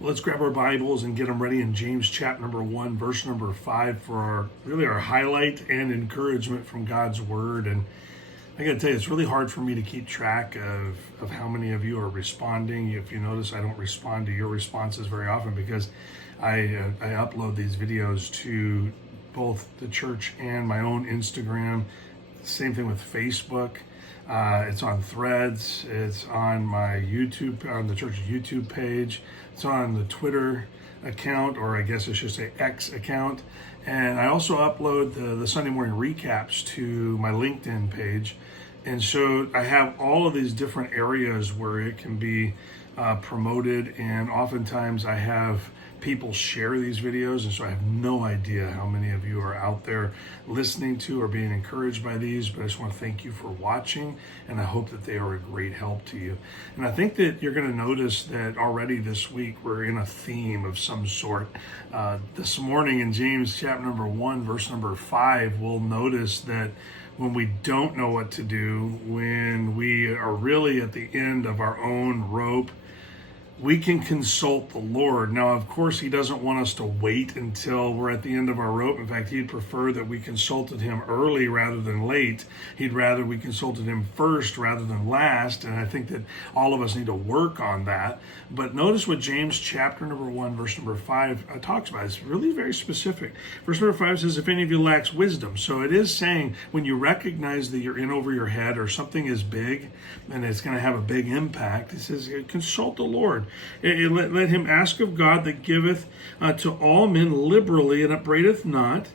Let's grab our Bibles and get them ready in James chapter number 1, verse number 5 for our highlight and encouragement from God's Word. And I got to tell you, it's really hard for me to keep track of how many of you are responding. If you notice, I don't respond to your responses very often because I upload these videos to both the church and my own Instagram. Same thing with Facebook. It's on Threads. It's on my YouTube, on the church's YouTube page. It's on the Twitter account, or I guess I should say X account. And I also upload the Sunday morning recaps to my LinkedIn page. And so I have all of these different areas where it can be promoted. And oftentimes I have people share these videos, and so I have no idea how many of you are out there listening to or being encouraged by these, but I just want to thank you for watching, and I hope that they are a great help to you. And I think that you're going to notice that already this week we're in a theme of some sort. This morning in James chapter number 1, verse number 5, we'll notice that when we don't know what to do, when we are really at the end of our own rope, we can consult the Lord. Now, of course, He doesn't want us to wait until we're at the end of our rope. In fact, He'd prefer that we consulted Him early rather than late. He'd rather we consulted Him first rather than last. And I think that all of us need to work on that. But notice what James chapter number 1, verse number 5 talks about. It's really very specific. Verse number 5 says, if any of you lacks wisdom. So it is saying when you recognize that you're in over your head or something is big and it's going to have a big impact, it says, consult the Lord. Let him ask of God that giveth to all men liberally and upbraideth not,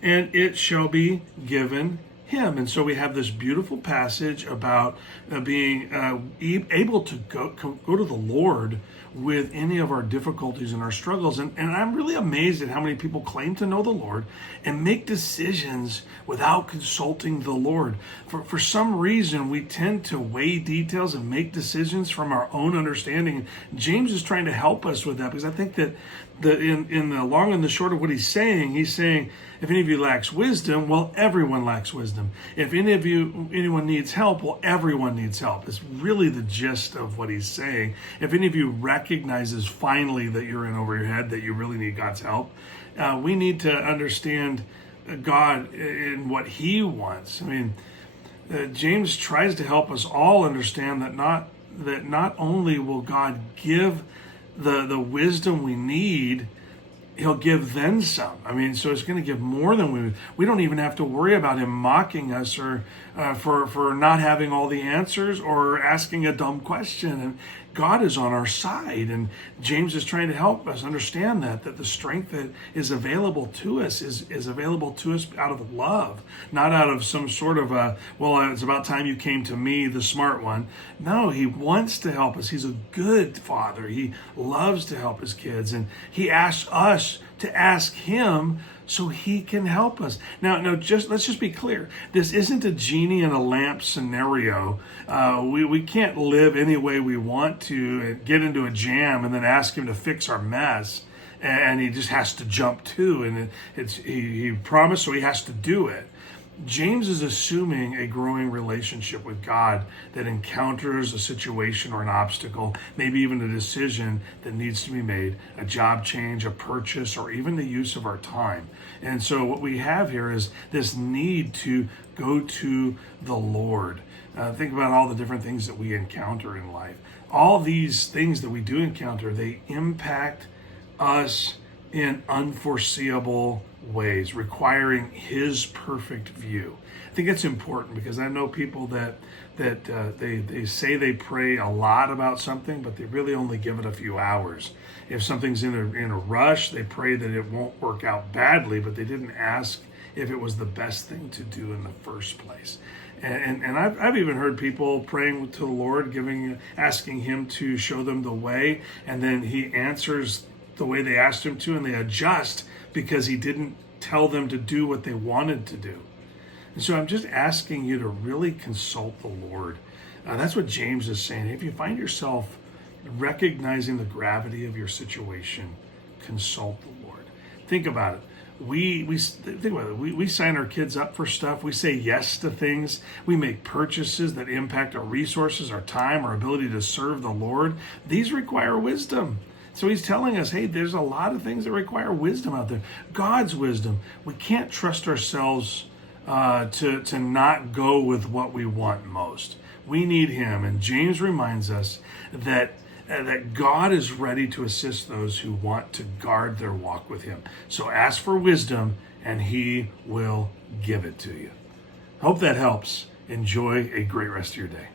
and it shall be given him. And so we have this beautiful passage about being able to go to the Lord with any of our difficulties and our struggles. And I'm really amazed at how many people claim to know the Lord and make decisions without consulting the Lord. For some reason, we tend to weigh details and make decisions from our own understanding. James is trying to help us with that, because I think that in the long and the short of what he's saying, if any of you lacks wisdom, well, everyone lacks wisdom. If anyone needs help, well, everyone needs help. It's really the gist of what he's saying. If any of you recognizes finally that you're in over your head, that you really need God's help, we need to understand God in what He wants. I mean, James tries to help us all understand that not only will God give the wisdom we need, He'll give then some. I mean, so it's going to give more than we don't even have to worry about Him mocking us or for not having all the answers or asking a dumb question. And God is on our side, and James is trying to help us understand that the strength that is available to us is available to us out of love, not out of some sort of it's about time you came to me, the smart one. No, He wants to help us. He's a good Father. He loves to help His kids, and He asks us to ask Him so He can help us. Now, let's just be clear. This isn't a genie in a lamp scenario. We can't live any way we want to, get into a jam and then ask Him to fix our mess, and He just has to jump to, and He promised, so He has to do it. James is assuming a growing relationship with God that encounters a situation or an obstacle, maybe even a decision that needs to be made, a job change, a purchase, or even the use of our time. And so what we have here is this need to go to the Lord. Think about all the different things that we encounter in life. All these things that we do encounter, they impact us in unforeseeable ways, requiring His perfect view. I think it's important because I know people that they say they pray a lot about something, but they really only give it a few hours. If something's in a rush, they pray that it won't work out badly, but they didn't ask if it was the best thing to do in the first place. And I've even heard people praying to the Lord, asking Him to show them the way, and then He answers the way they asked Him to, and they adjust because He didn't tell them to do what they wanted to do. And so I'm just asking you to really consult the Lord. That's what James is saying. If you find yourself recognizing the gravity of your situation, consult the Lord. Think about it. We sign our kids up for stuff. We say yes to things. We make purchases that impact our resources, our time, our ability to serve the Lord. These require wisdom. So he's telling us, hey, there's a lot of things that require wisdom out there. God's wisdom. We can't trust ourselves to not go with what we want most. We need him. And James reminds us that God is ready to assist those who want to guard their walk with him. So ask for wisdom and he will give it to you. Hope that helps. Enjoy a great rest of your day.